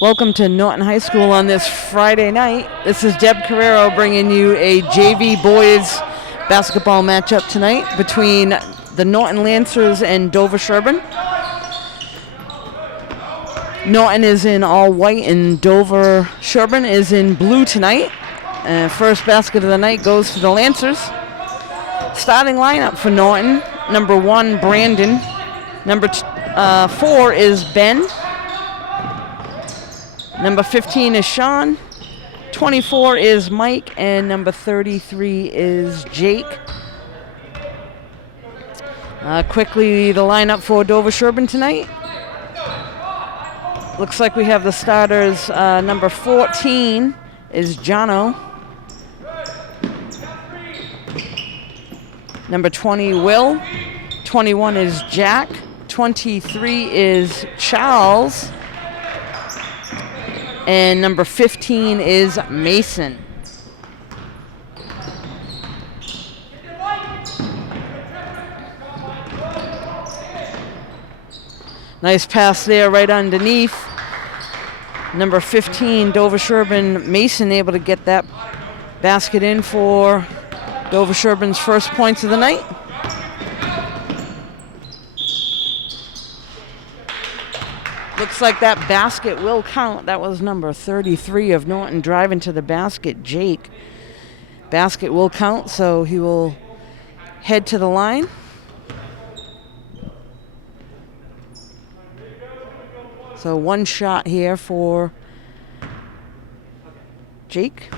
Welcome to Norton High School on this Friday night. This is Deb Carrero bringing you a JV boys basketball matchup tonight between the Norton Lancers and Dover-Sherborn. Norton is in all white and Dover-Sherborn is in blue tonight. First basket of the night goes to the Lancers. Starting lineup for Norton: number 1, Brandon. Number 4 is Ben. Number 15 is Sean, 24 is Mike, and number 33 is Jake. Quickly, the lineup for Dover-Sherborn tonight. Looks like we have the starters. Number 14 is Jono. Number 20, Will. 21 is Jack. 23 is Charles. And number 15 is Mason. Nice pass there right underneath. Number 15, Dover-Sherborn, Mason, able to get that basket in for Dover-Sherborn's first points of the night. Looks like that basket will count. That was number 33 of Norton driving to the basket, Jake. Basket will count, so he will head to the line. So one shot here for Jake.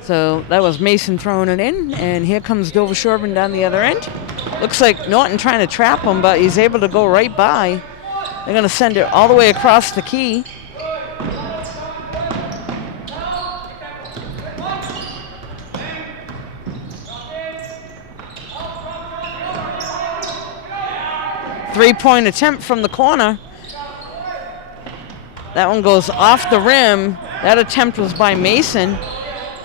So that was Mason throwing it in, and here comes Dover-Sherborn down the other end. Looks like Norton trying to trap him, but he's able to go right by. They're going to send it all the way across the key. Three-point attempt from the corner. That one goes off the rim. That attempt was by Mason.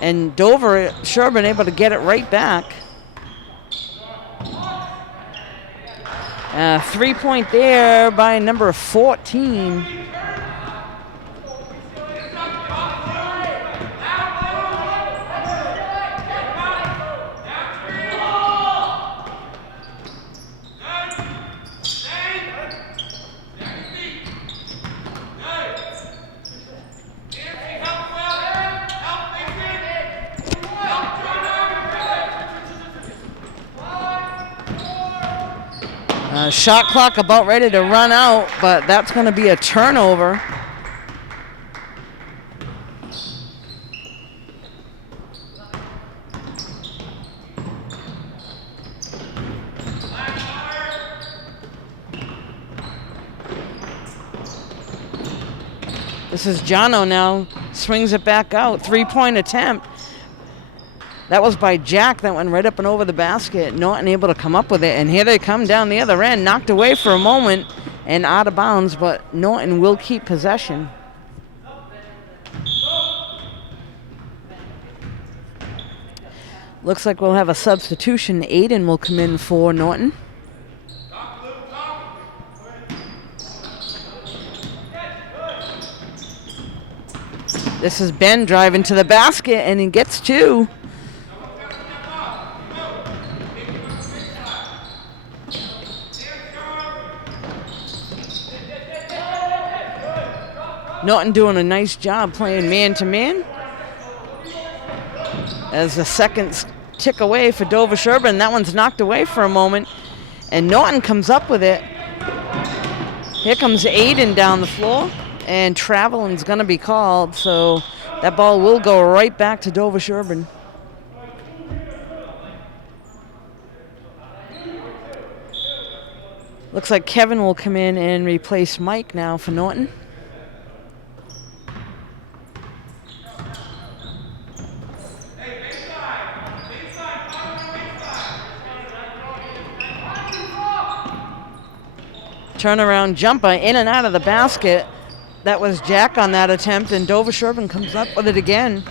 And Dover-Sherborn able to get it right back. 3-point there by number 14. Shot clock about ready to run out, but that's going to be a turnover. This is Jono now, swings it back out. 3-point attempt. That was by Jack. That went right up and over the basket. Norton able to come up with it. And here they come down the other end. Knocked away for a moment and out of bounds, but Norton will keep possession. Looks like we'll have a substitution. Aiden will come in for Norton. This is Ben driving to the basket, and he gets two. Norton doing a nice job playing man-to-man. As the seconds tick away for Dover-Sherborn, that one's knocked away for a moment. And Norton comes up with it. Here comes Aiden down the floor. And traveling's going to be called, so that ball will go right back to Dover-Sherborn. Looks like Kevin will come in and replace Mike now for Norton. Turnaround jumper in and out of the basket. That was Jack on that attempt, and Dover-Sherborn comes up with it again.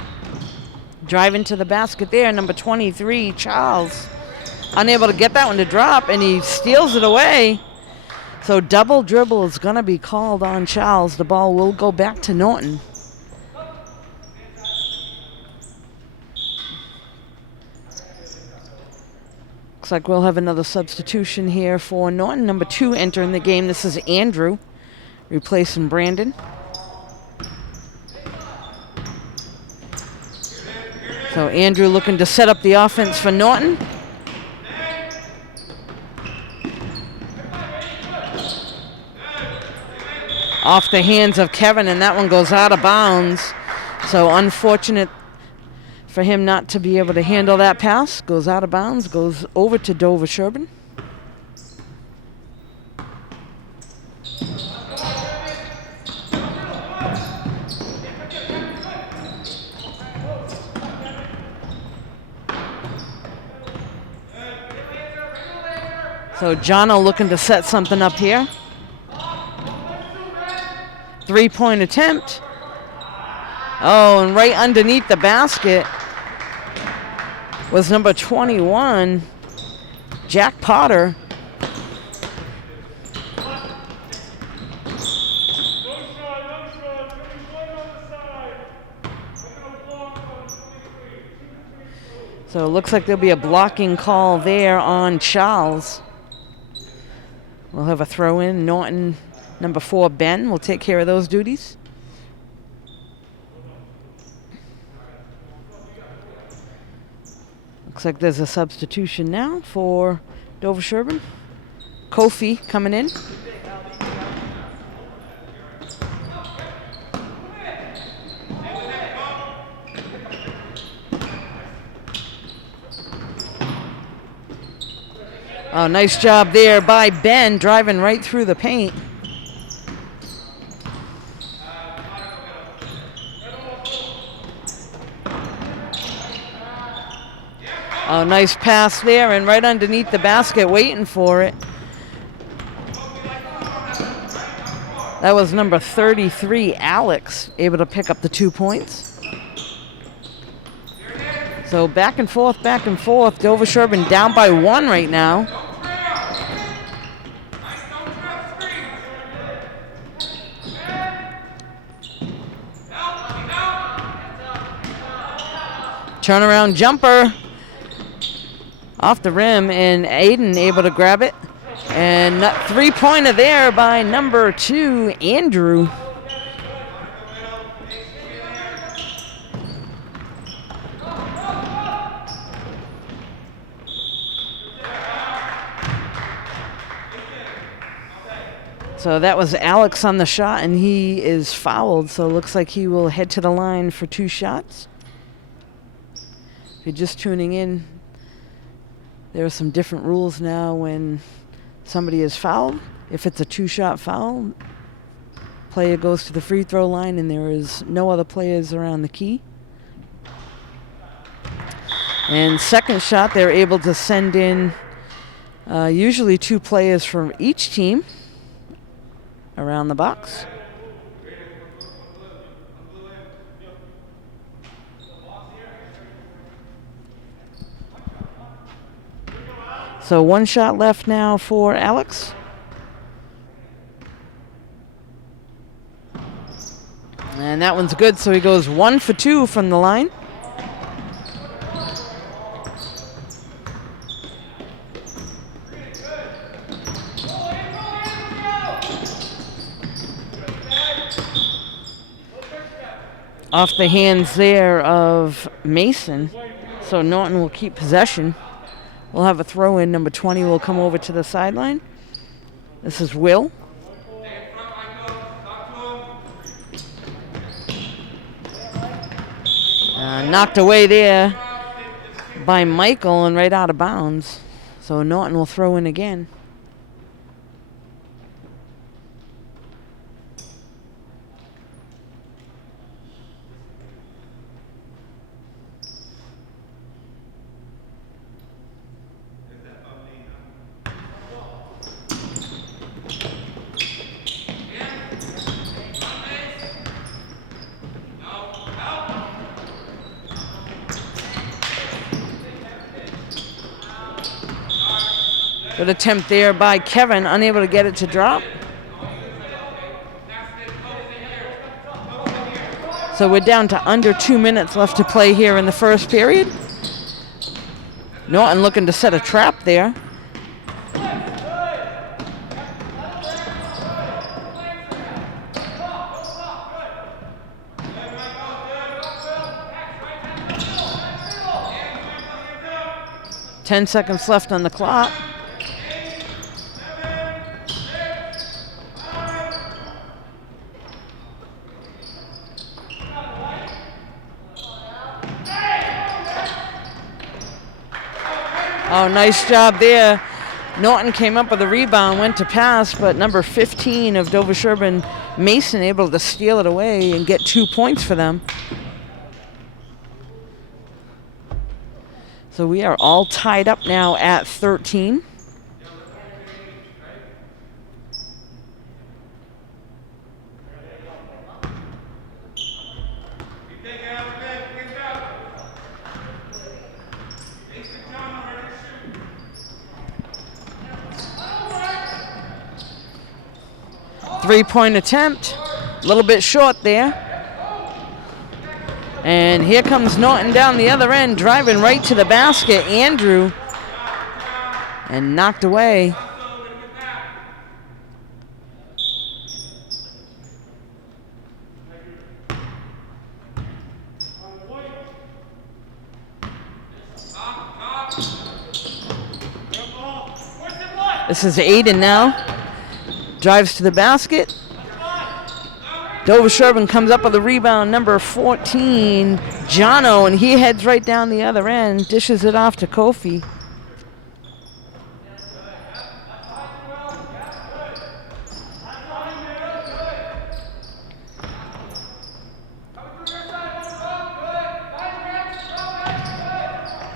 Driving to the basket there, number 23, Charles. Unable to get that one to drop, and he steals it away. So double dribble is going to be called on Charles. The ball will go back to Norton. Looks like we'll have another substitution here for Norton. Number 2 entering the game. This is Andrew, replacing Brandon. So Andrew looking to set up the offense for Norton. Off the hands of Kevin, and that one goes out of bounds. So unfortunate for him not to be able to handle that pass. Goes out of bounds, goes over to Dover-Sherborn. So Jono looking to set something up here. 3-point attempt. Oh, and right underneath the basket was number 21, Jack Potter. So it looks like there'll be a blocking call there on Charles. We'll have a throw in. Norton, number 4, Ben, will take care of those duties. Looks like there's a substitution now for Dover-Sherborn. Kofi coming in. Oh, nice job there by Ben, driving right through the paint. Oh, nice pass there, and right underneath the basket, waiting for it. That was number 33, Alex, able to pick up the 2 points. So back and forth. Dover-Sherborn down by 1 right now. Turnaround jumper off the rim, and Aiden able to grab it. And 3-pointer there by number 2, Andrew. So that was Alex on the shot, and he is fouled. So it looks like he will head to the line for 2 shots. If you're just tuning in, there are some different rules now when somebody is fouled. If it's a 2-shot foul, player goes to the free throw line and there is no other players around the key. And second shot, they're able to send in usually 2 players from each team around the box. So 1 shot left now for Alex. And that one's good, so he goes 1 for 2 from the line. Off the hands there of Mason. So Norton will keep possession. We'll have a throw in. Number 20 will come over to the sideline. This is Will. Knocked away there by Michael and right out of bounds. So Norton will throw in again. Good attempt there by Kevin, unable to get it to drop. So we're down to under 2 minutes left to play here in the first period. Norton looking to set a trap there. Ten seconds left on the clock. Oh, nice job there. Norton came up with a rebound, went to pass, but number 15 of Dover-Sherborn, Mason, able to steal it away and get 2 points for them. So we are all tied up now at 13. Three-point attempt, a little bit short there. And here comes Norton down the other end, driving right to the basket. Andrew, and knocked away. This is Aiden now. Drives to the basket. Dover-Sherborn comes up with a rebound, number 14, Jono, and he heads right down the other end, dishes it off to Kofi.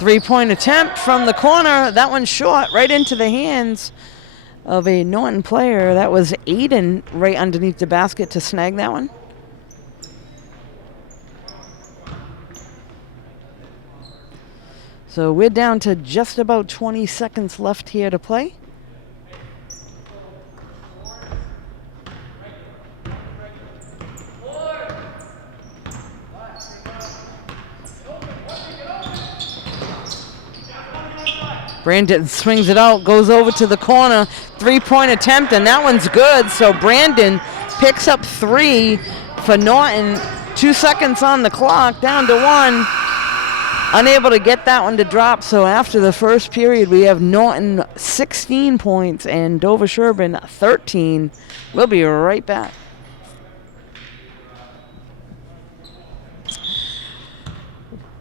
Three-point attempt from the corner. That one's short, right into the hands of a Norton player. That was Aiden right underneath the basket to snag that one. So we're down to just about 20 seconds left here to play. Brandon swings it out, goes over to the corner, three-point attempt, and that one's good. So Brandon picks up 3 for Norton. 2 seconds on the clock, down to 1. Unable to get that one to drop, so after the first period, we have Norton 16 points and Dover-Sherborn 13. We'll be right back.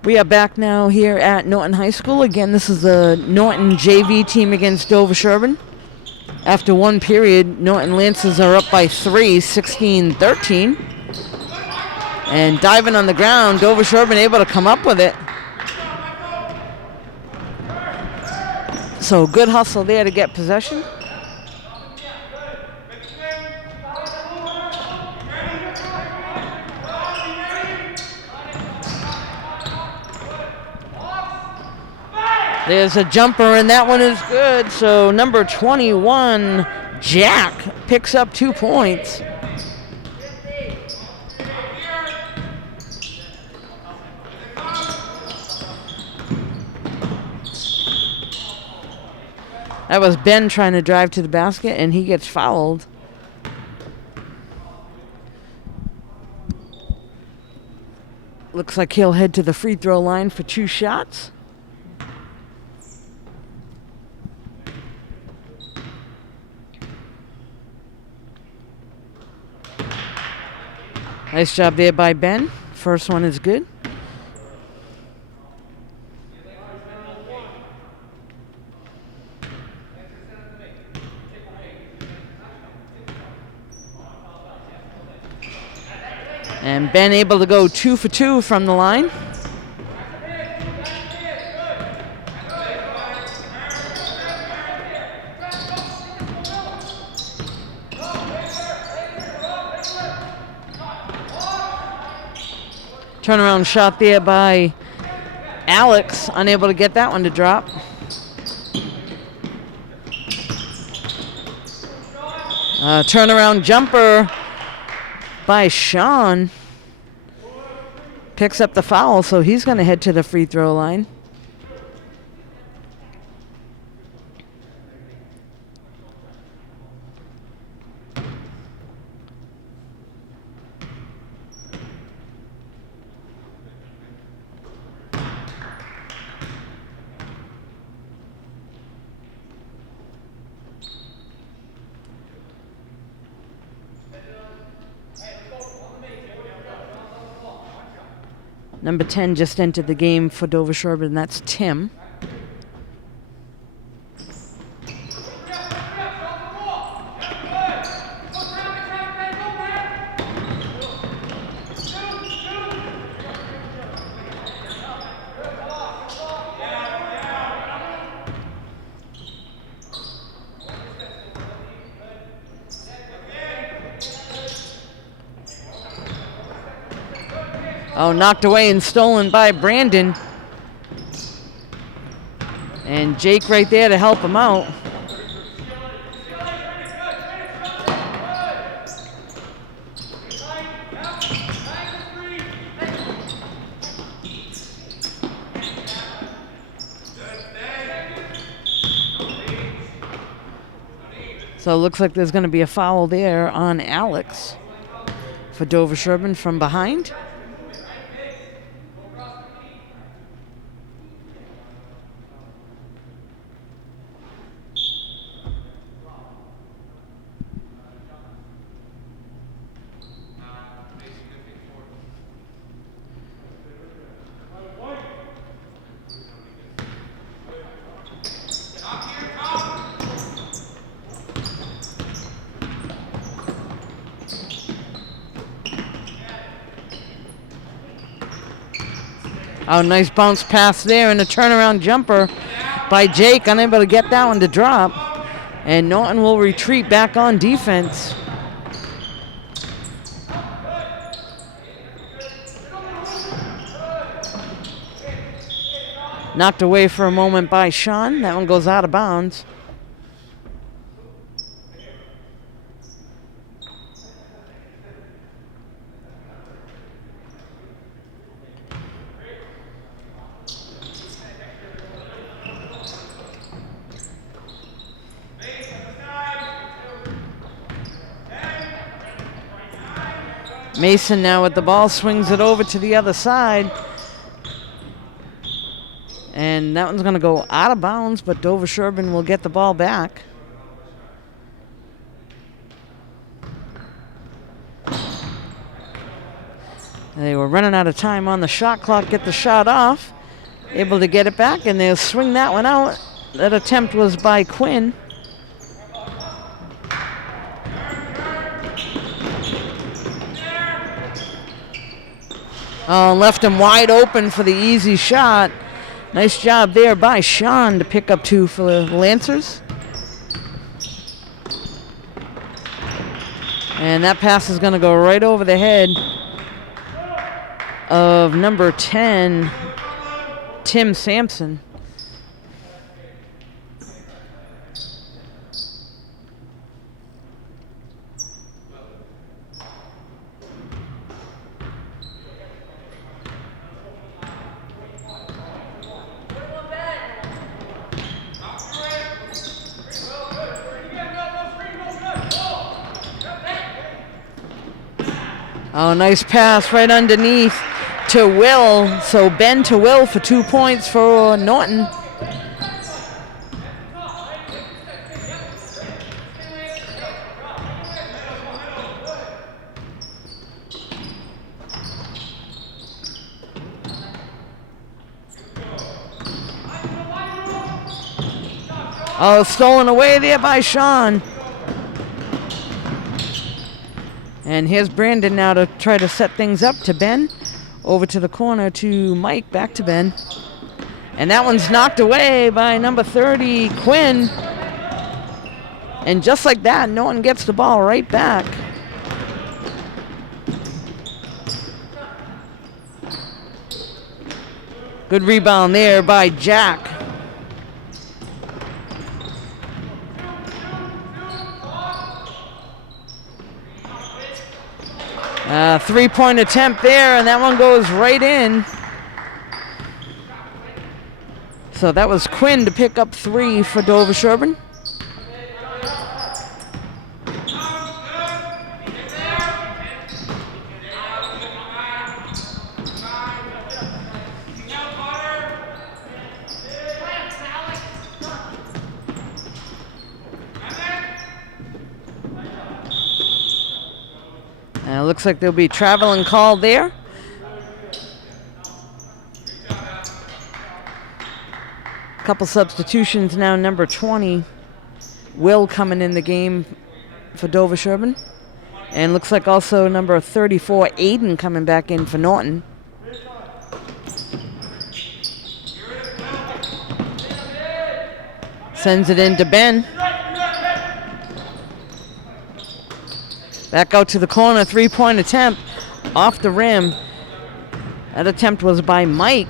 We are back now here at Norton High School. Again, this is the Norton JV team against Dover-Sherborn. After one period, Norton Lancers are up by 3, 16-13. And diving on the ground, Dover-Sherborn able to come up with it. So good hustle there to get possession. There's a jumper, and that one is good. So number 21, Jack, picks up 2 points. That was Ben trying to drive to the basket, and he gets fouled. Looks like he'll head to the free throw line for 2 shots. Nice job there by Ben. First one is good. And Ben able to go 2 for 2 from the line. Turnaround shot there by Alex, unable to get that one to drop. Turnaround jumper by Sean. Picks up the foul, so he's going to head to the free throw line. Number 10 just entered the game for Dover-Sherborn, and that's Tim. Oh, knocked away and stolen by Brandon. And Jake right there to help him out. So it looks like there's going to be a foul there on Alex for Dover-Sherborn from behind. Oh, nice bounce pass there and a turnaround jumper by Jake. Unable to get that one to drop. And Norton will retreat back on defense. Knocked away for a moment by Sean. That one goes out of bounds. Mason now with the ball, swings it over to the other side. And that one's going to go out of bounds, but Dover-Sherborn will get the ball back. They were running out of time on the shot clock, get the shot off. Able to get it back, and they'll swing that one out. That attempt was by Quinn. Left him wide open for the easy shot. Nice job there by Sean to pick up two for the Lancers. And that pass is going to go right over the head of number 10, Tim Sampson. Oh, nice pass right underneath to Will. So Ben to Will for 2 points for Norton. Oh, stolen away there by Sean. And here's Brandon now to try to set things up to Ben. Over to the corner to Mike, back to Ben. And that one's knocked away by number 30, Quinn. And just like that, Norton gets the ball right back. Good rebound there by Jack. Three-point attempt there, and that one goes right in. So that was Quinn to pick up 3 for Dover-Sherborn. Looks like there'll be traveling call there. Couple substitutions now. Number 20, Will coming in the game for Dover-Sherborn. And looks like also number 34, Aiden, coming back in for Norton. Sends it in to Ben. Back out to the corner, three-point attempt off the rim. That attempt was by Mike.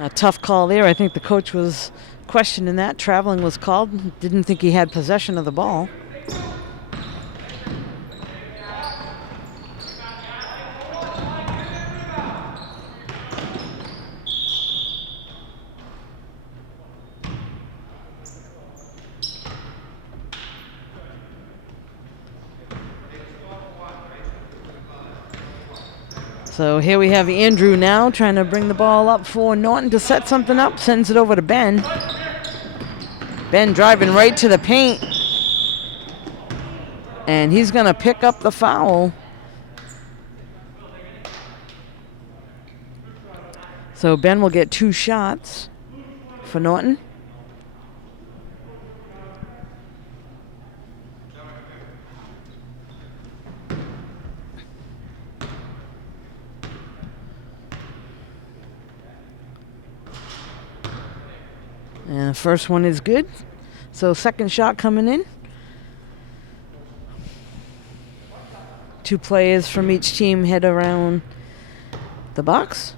A tough call there. I think the coach was questioning that. Traveling was called. Didn't think he had possession of the ball. So here we have Andrew now trying to bring the ball up for Norton to set something up. Sends it over to Ben. Ben driving right to the paint. And he's going to pick up the foul. So Ben will get 2 shots for Norton. And the first one is good. So second shot coming in. 2 players from each team head around the box.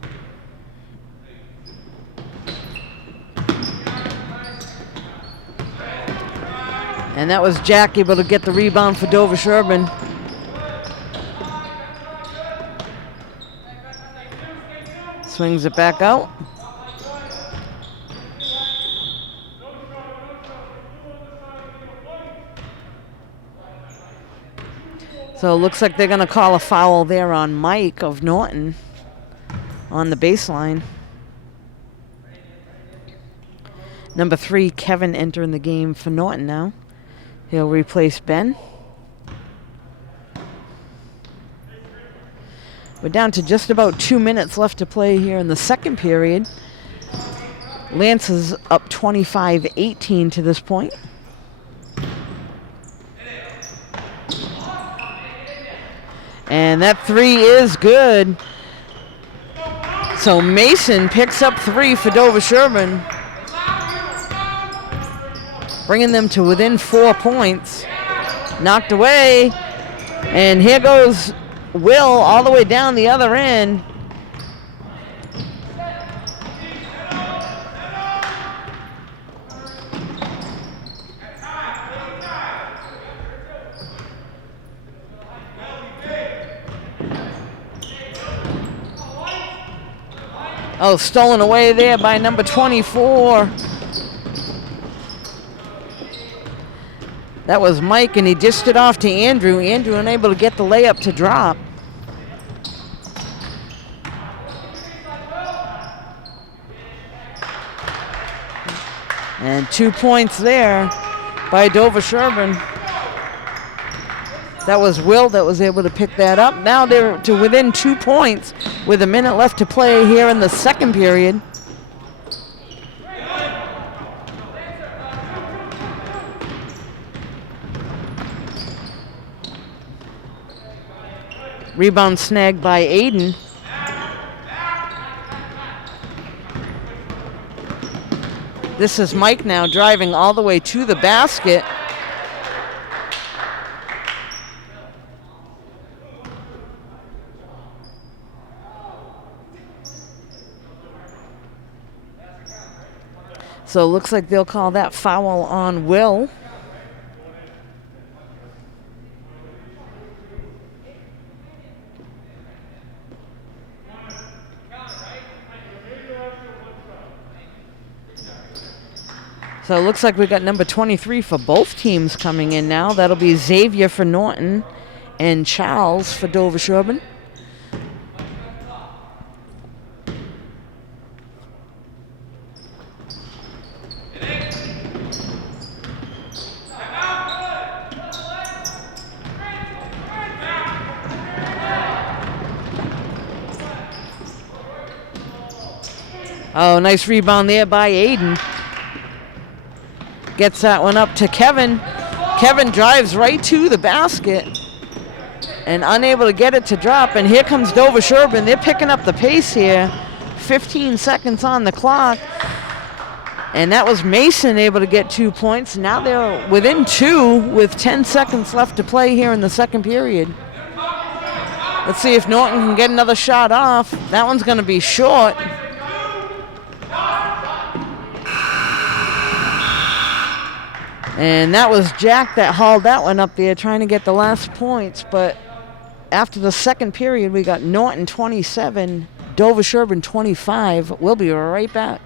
And that was Jack able to get the rebound for Dover-Sherborn. Swings it back out. So it looks like they're going to call a foul there on Mike of Norton on the baseline. Number 3, Kevin, entering the game for Norton now. He'll replace Ben. We're down to just about 2 minutes left to play here in the second period. Lance is up 25-18 to this point. And that 3 is good. So Mason picks up 3 for Dover-Sherborn, bringing them to within 4 points. Knocked away. And here goes Will all the way down the other end. Oh, stolen away there by number 24. That was Mike, and he dished it off to Andrew. Andrew unable to get the layup to drop. And 2 points there by Dover-Sherborn. That was Will that was able to pick that up. Now they're to within 2 points with a minute left to play here in the second period. Rebound snagged by Aiden. This is Mike now driving all the way to the basket. So it looks like they'll call that foul on Will. So it looks like we got number 23 for both teams coming in now. That'll be Xavier for Norton and Charles for Dover-Sherborn. Oh, nice rebound there by Aiden. Gets that one up to Kevin. Kevin drives right to the basket and unable to get it to drop. And here comes Dover-Sherborn. They're picking up the pace here. 15 seconds on the clock. And that was Mason able to get 2 points. Now they're within 2 with 10 seconds left to play here in the second period. Let's see if Norton can get another shot off. That one's going to be short. And that was Jack that hauled that one up there trying to get the last points. But after the second period, we got Norton 27, Dover-Sherborn 25. We'll be right back.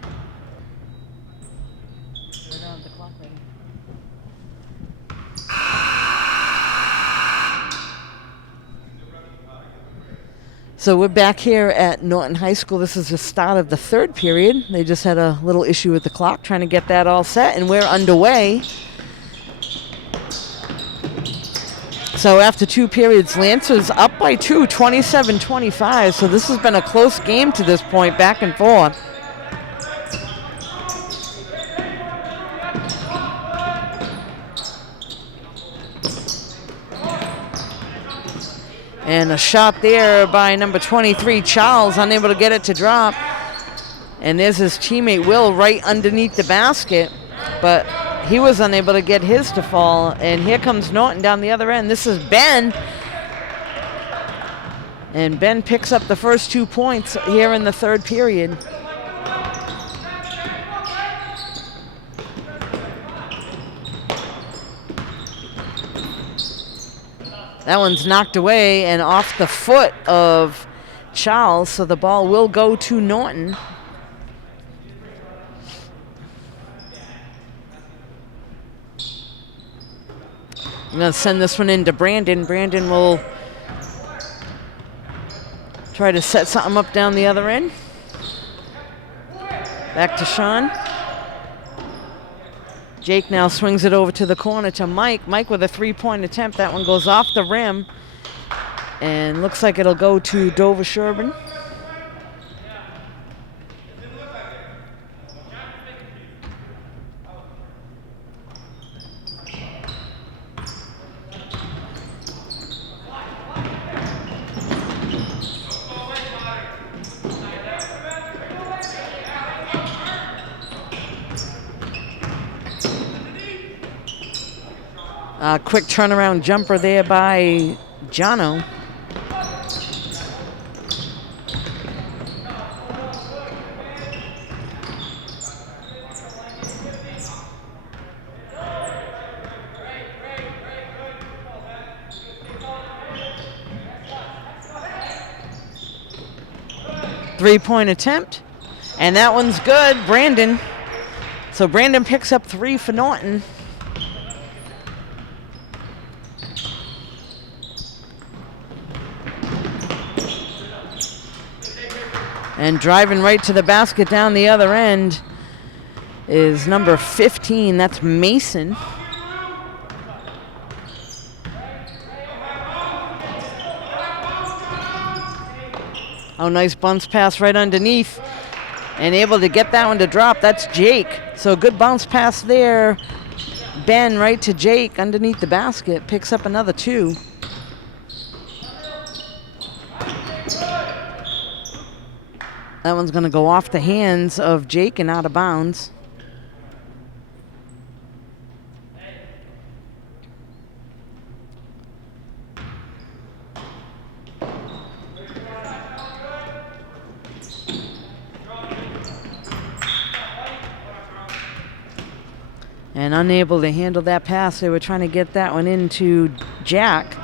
So we're back here at Norton High School. This is the start of the third period. They just had a little issue with the clock, trying to get that all set, and we're underway. So after 2 periods, Lancers up by 2, 27-25. So this has been a close game to this point, back and forth. And a shot there by number 23, Charles, unable to get it to drop. And there's his teammate, Will, right underneath the basket. But he was unable to get his to fall. And here comes Norton down the other end. This is Ben. And Ben picks up the first 2 points here in the third period. That one's knocked away and off the foot of Charles, so the ball will go to Norton. I'm going to send this one in to Brandon. Brandon will try to set something up down the other end. Back to Sean. Jake now swings it over to the corner to Mike. Mike with a 3-point attempt. That one goes off the rim. And looks like it'll go to Dover-Sherborn. Quick turnaround jumper there by Jono. Three-point attempt, and that one's good. Brandon. So Brandon picks up 3 for Norton. And driving right to the basket down the other end is number 15. That's Mason. Oh, nice bounce pass right underneath. And able to get that one to drop. That's Jake. So good bounce pass there. Ben right to Jake underneath the basket. Picks up another 2. That one's going to go off the hands of Jake and out of bounds. And unable to handle that pass. They were trying to get that one into Jack.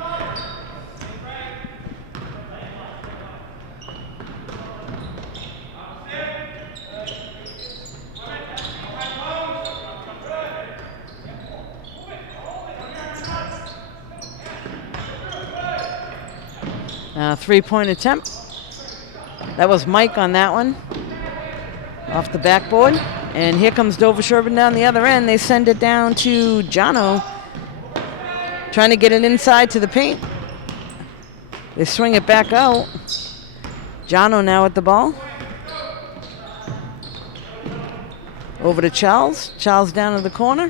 Three-point attempt. That was Mike on that one. Off the backboard. And here comes Dover-Sherborn down the other end. They send it down to Jono. Trying to get it inside to the paint. They swing it back out. Jono now at the ball. Over to Charles. Charles down to the corner.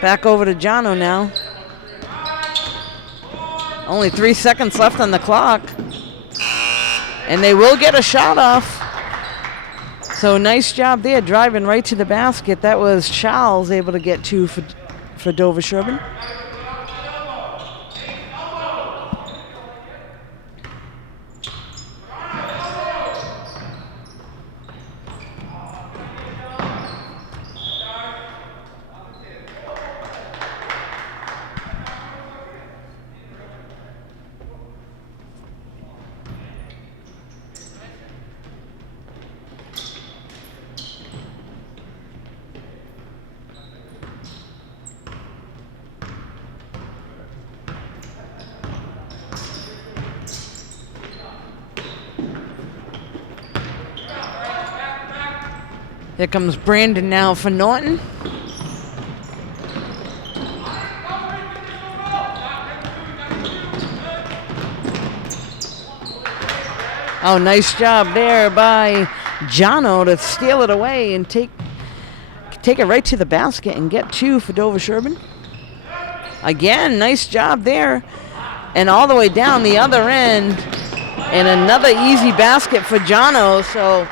Back over to Jono now. Only 3 seconds left on the clock. And they will get a shot off. So nice job there, driving right to the basket. That was Charles able to get two for Dover-Sherborn. Here comes Brandon now for Norton. Oh, nice job there by Jono to steal it away and take it right to the basket and get two for Dover-Sherborn. Again, nice job there. And all the way down the other end. And another easy basket for Jono. So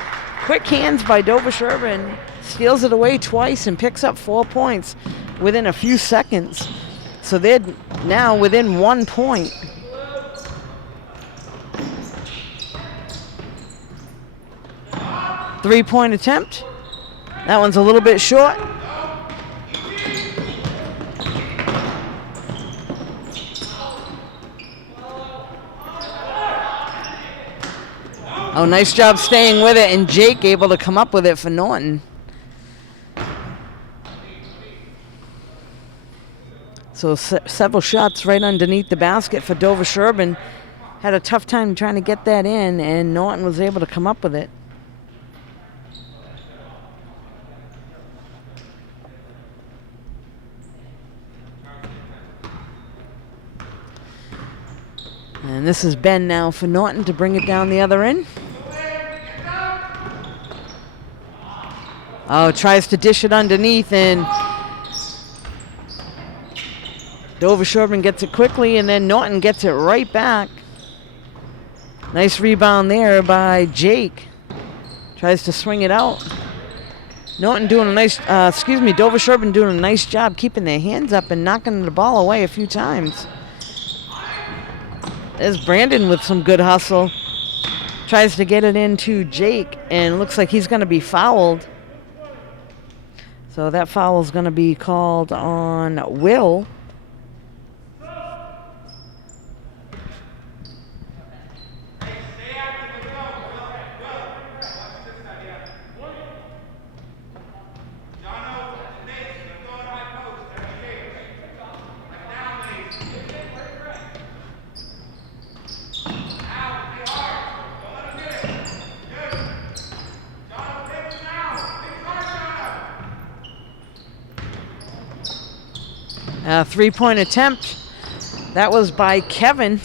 quick hands by Dover-Sherborn. Steals it away twice and picks up 4 points within a few seconds. So they're now within 1 point. Three-point attempt. That one's a little bit short. Oh, nice job staying with it, and Jake able to come up with it for Norton. So several shots right underneath the basket for Dover-Sherborn. Had a tough time trying to get that in, and Norton was able to come up with it. And this is Ben now for Norton to bring it down the other end. Oh, tries to dish it underneath, and Dover-Sherborn gets it quickly, and then Norton gets it right back. Nice rebound there by Jake. Tries to swing it out. Norton doing a nice, Dover-Sherborn doing a nice job keeping their hands up and knocking the ball away a few times. There's Brandon with some good hustle. Tries to get it into Jake, and looks like he's going to be fouled. So that foul is going to be called on Will. Three-point attempt. That was by Kevin.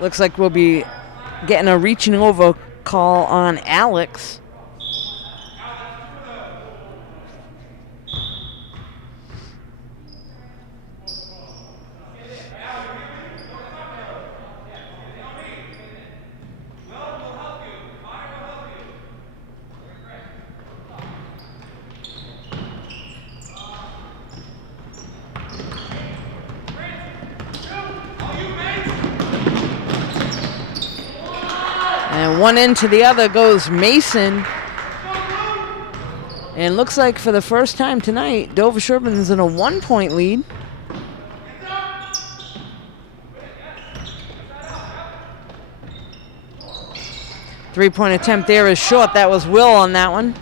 Looks like we'll be getting a reaching over call on Alex. one into the other goes Mason. And looks like for the first time tonight, Dover-Sherborn's in a 1-point lead. Three-point attempt there is short. That was Will on that one.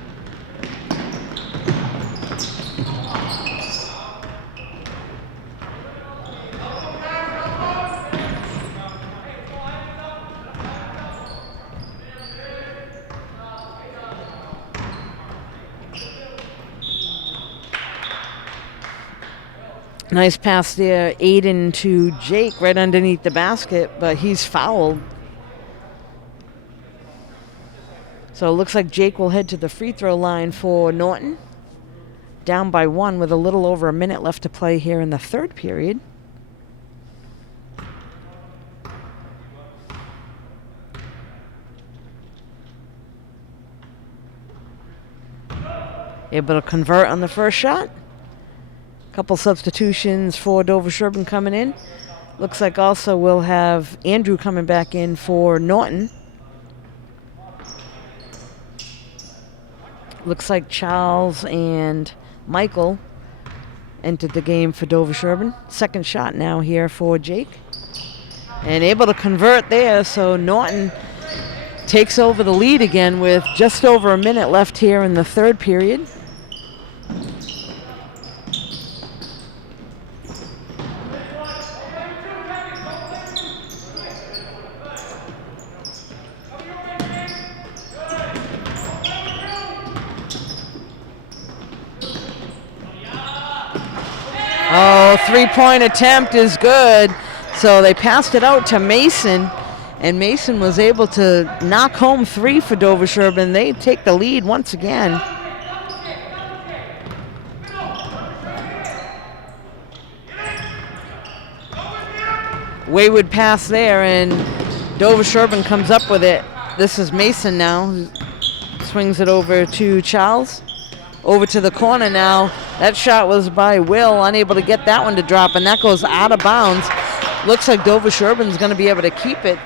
Nice pass there, Aiden to Jake right underneath the basket, but he's fouled. So it looks like Jake will head to the free throw line for Norton. Down by 1 with a little over a minute left to play here in the third period. Able to convert on the first shot. Couple substitutions for Dover-Sherborn coming in. Looks like also we'll have Andrew coming back in for Norton. Looks like Charles and Michael entered the game for Dover-Sherborn. Second shot now here for Jake. And able to convert there, so Norton takes over the lead again with just over a minute left here in the third period. Oh, three-point attempt is good. So they passed it out to Mason, and Mason was able to knock home 3 for Dover-Sherborn. They take the lead once again. Wayward pass there, and Dover-Sherborn comes up with it. This is Mason now, who swings it over to Charles. Over to the corner now. That shot was by Will, unable to get that one to drop, and that goes out of bounds. Looks like Dover-Sherborn's going to be able to keep it.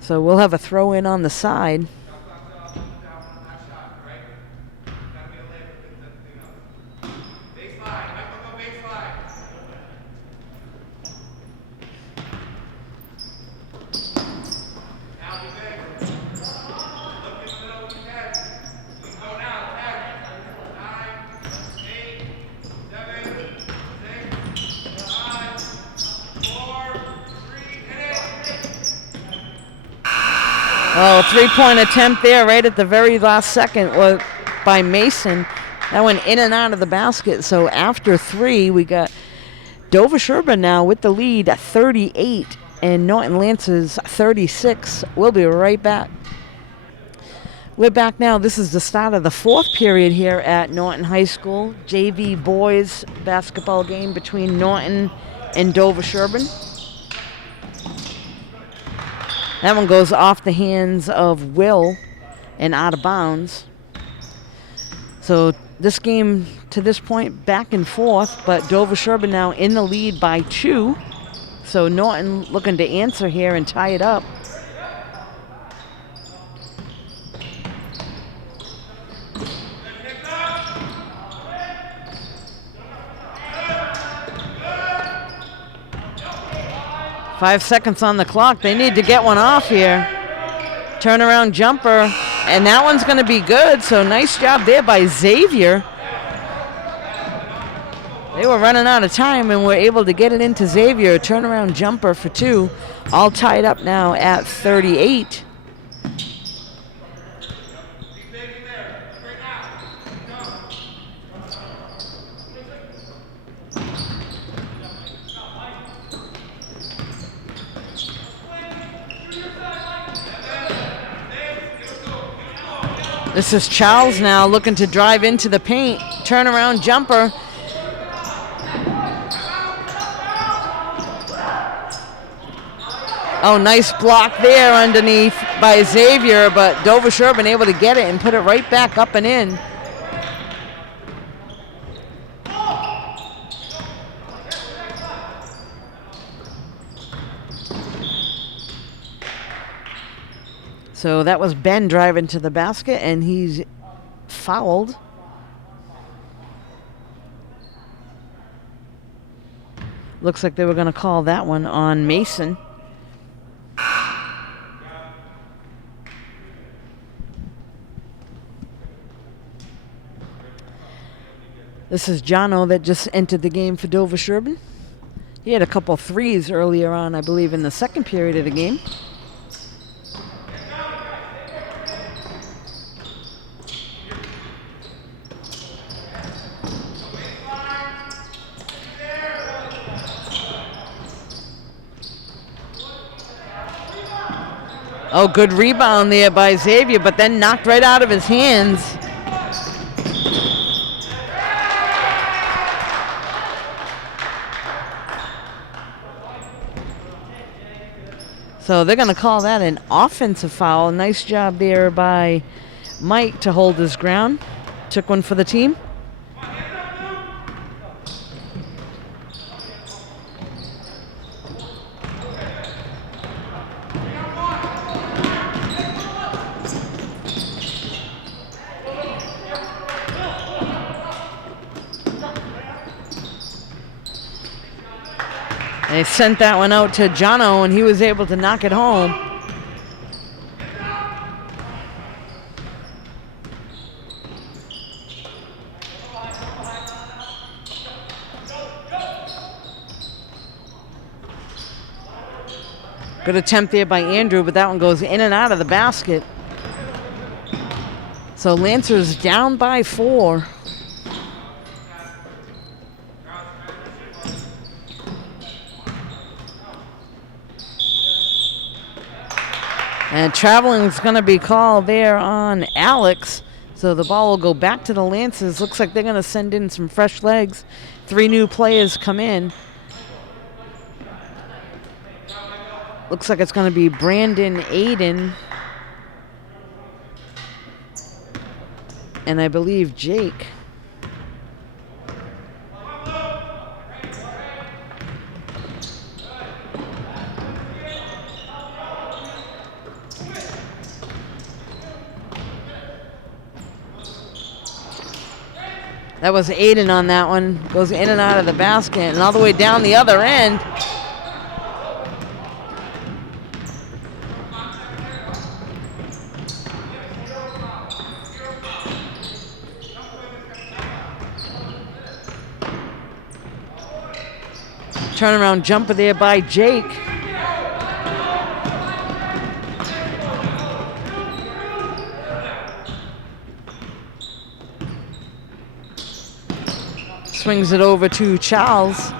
So we'll have a throw in on the side. Oh, three-point attempt there right at the very last second was by Mason. That went in and out of the basket. So after 3, we got Dover-Sherborn now with the lead at 38 and Norton Lancers 36. We'll be right back. We're back now. This is the start of the fourth period here at Norton High School. JV boys basketball game between Norton and Dover-Sherborn. That one goes off the hands of Will and out of bounds. So this game to this point back and forth, but Dover-Sherborn now in the lead by 2. So Norton looking to answer here and tie it up. Five seconds on the clock. They need to get one off here. Turnaround jumper, and that one's going to be good. So nice job there by Xavier. They were running out of time and were able to get it into Xavier. Turnaround jumper for 2. All tied up now at 38. 'This is Charles now looking to drive into the paint. Turnaround jumper. Oh, nice block there underneath by Xavier, but Dover-Sherborn able to get it and put it right back up and in. So that was Ben driving to the basket, and he's fouled. Looks like they were going to call that one on Mason. This is Jono that just entered the game for Dover-Sherborn. He had a couple threes earlier on, I believe, in the second period of the game. Oh, good rebound there by Xavier, but then knocked right out of his hands. So they're going to call that an offensive foul. Nice job there by Mike to hold his ground. Took one for the team. They sent that one out to Jono, and he was able to knock it home. Good attempt there by Andrew, but that one goes in and out of the basket. So Lancers down by 4. And traveling is going to be called there on Alex. So the ball will go back to the Lancers. Looks like they're going to send in some fresh legs. 3 new players come in. Looks like it's going to be Brandon Aiden. And I believe Jake. That was Aiden on that one. Goes in and out of the basket and all the way down the other end. Turnaround jumper there by Jake. Swings it over to Charles.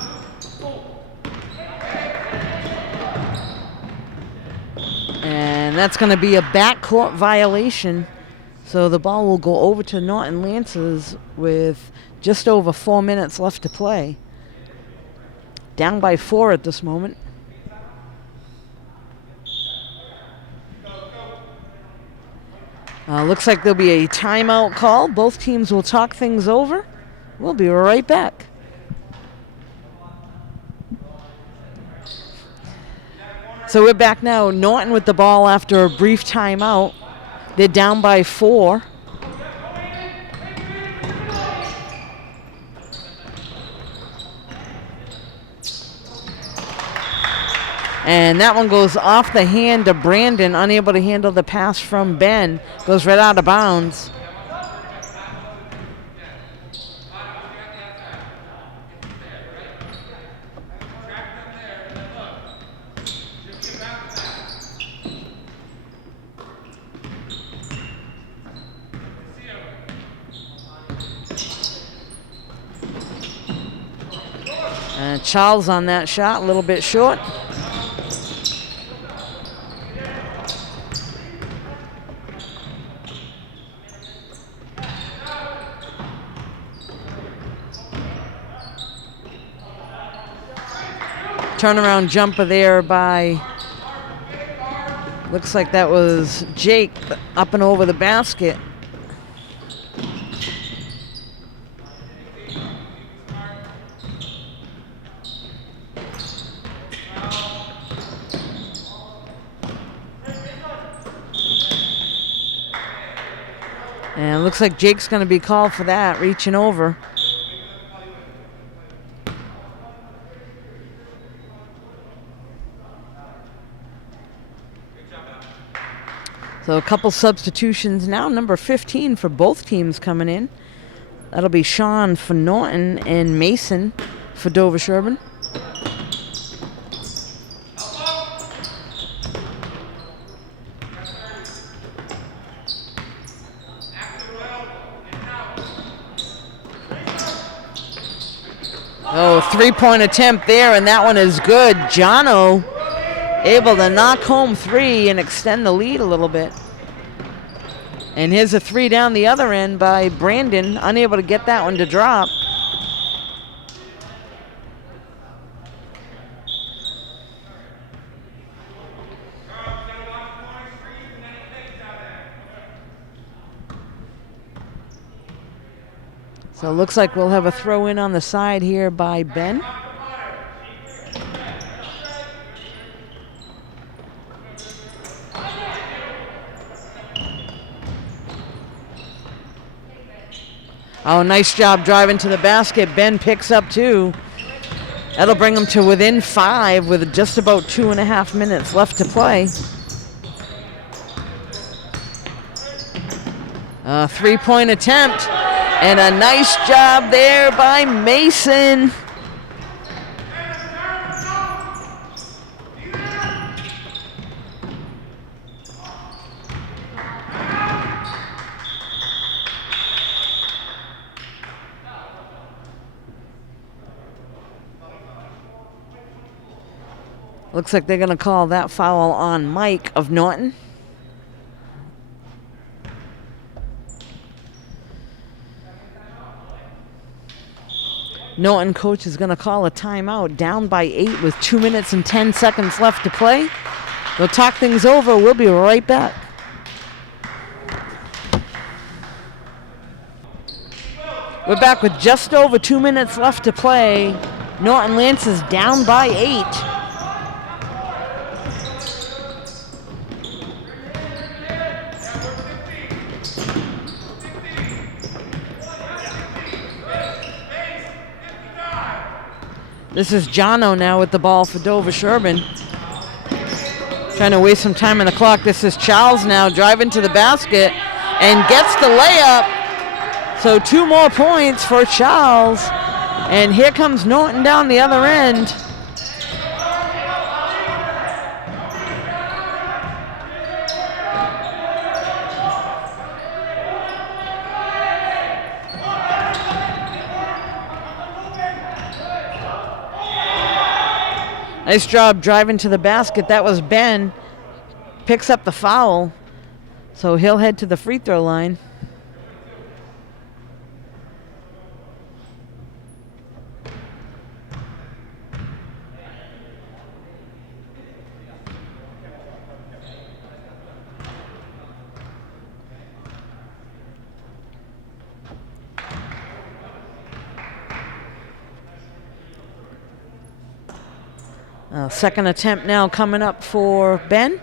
And that's going to be a backcourt violation. So the ball will go over to Norton Lancers with just over 4 minutes left to play. Down by 4 at this moment. Looks like there'll be a timeout call. Both teams will talk things over. We'll be right back. So we're back now. Norton with the ball after a brief timeout. They're down by 4. And that one goes off the hand of Brandon, unable to handle the pass from Ben. Goes right out of bounds. Charles on that shot, a little bit short. Turnaround jumper there by, looks like that was Jake, up and over the basket. And it looks like Jake's going to be called for that, reaching over. So a couple substitutions now. Number 15 for both teams coming in. That'll be Sean for Norton and Mason for Dover-Sherborn. Oh, three-point attempt there, and that one is good. Jono able to knock home three and extend the lead a little bit. And here's a three down the other end by Brandon, unable to get that one to drop. So it looks like we'll have a throw in on the side here by Ben. Oh, nice job driving to the basket. Ben picks up two. That'll bring them to within 5 with just about 2.5 minutes left to play. A three-point attempt. And a nice job there by Mason. Looks like they're going to call that foul on Mike of Norton. Norton coach is going to call a timeout, down by 8 with 2 minutes and 10 seconds left to play. They'll talk things over. We'll be right back. We're back with just over 2 minutes left to play. Norton Lance is down by 8. This is Jono now with the ball for Dover-Sherborn. Trying to waste some time on the clock. This is Charles now driving to the basket and gets the layup. So 2 more points for Charles. And here comes Norton down the other end. Nice job driving to the basket. That was Ben. Picks up the foul. So he'll head to the free throw line. Second attempt now coming up for Ben.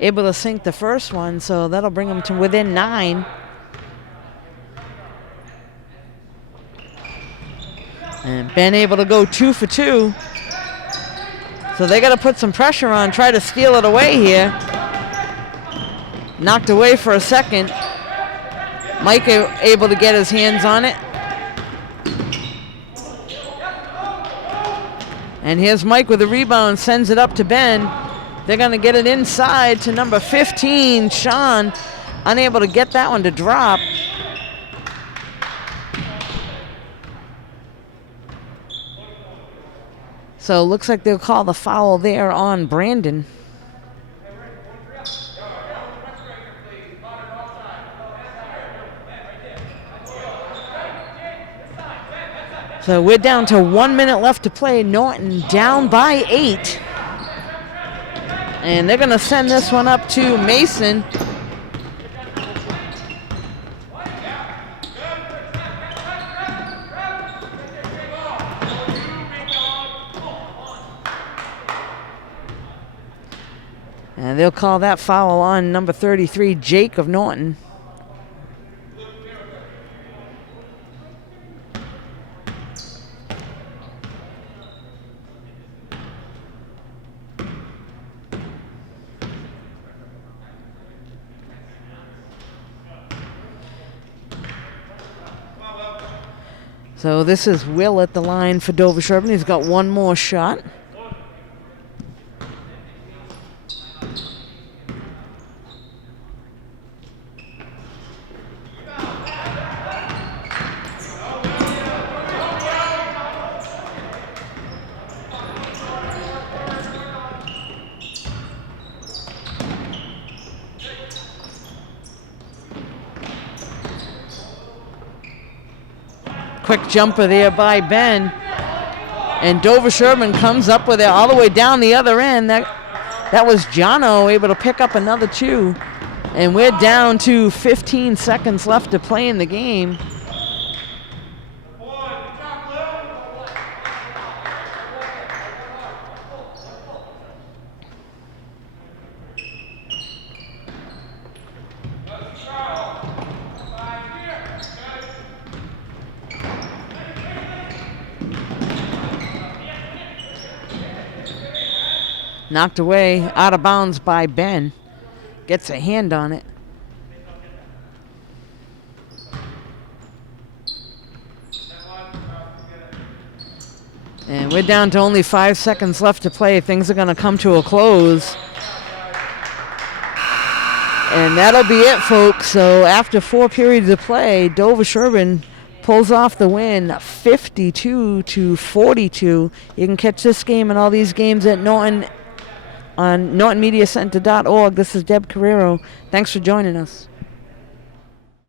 Able to sink the first one, so that'll bring him to within 9. And Ben able to go 2 for 2. So they got to put some pressure on, try to steal it away here. Knocked away for a second. Mike able to get his hands on it. And here's Mike with a rebound, sends it up to Ben. They're going to get it inside to number 15, Sean. Unable to get that one to drop. So it looks like they'll call the foul there on Brandon. So we're down to 1 minute left to play. Norton down by 8. And they're going to send this one up to Mason. And they'll call that foul on number 33, Jake of Norton. So this is Will at the line for Dover-Sherborn. He's got one more shot. Quick jumper there by Ben. And Dover-Sherborn comes up with it all the way down the other end. That was Jono able to pick up another 2. And we're down to 15 seconds left to play in the game. Knocked away, out of bounds by Ben. Gets a hand on it. And we're down to only 5 seconds left to play. Things are going to come to a close. And that'll be it, folks. So after 4 periods of play, Dover-Sherborn pulls off the win, 52-42. You can catch this game and all these games at Norton on NortonMediaCenter.org. This is Deb Carrero. Thanks for joining us.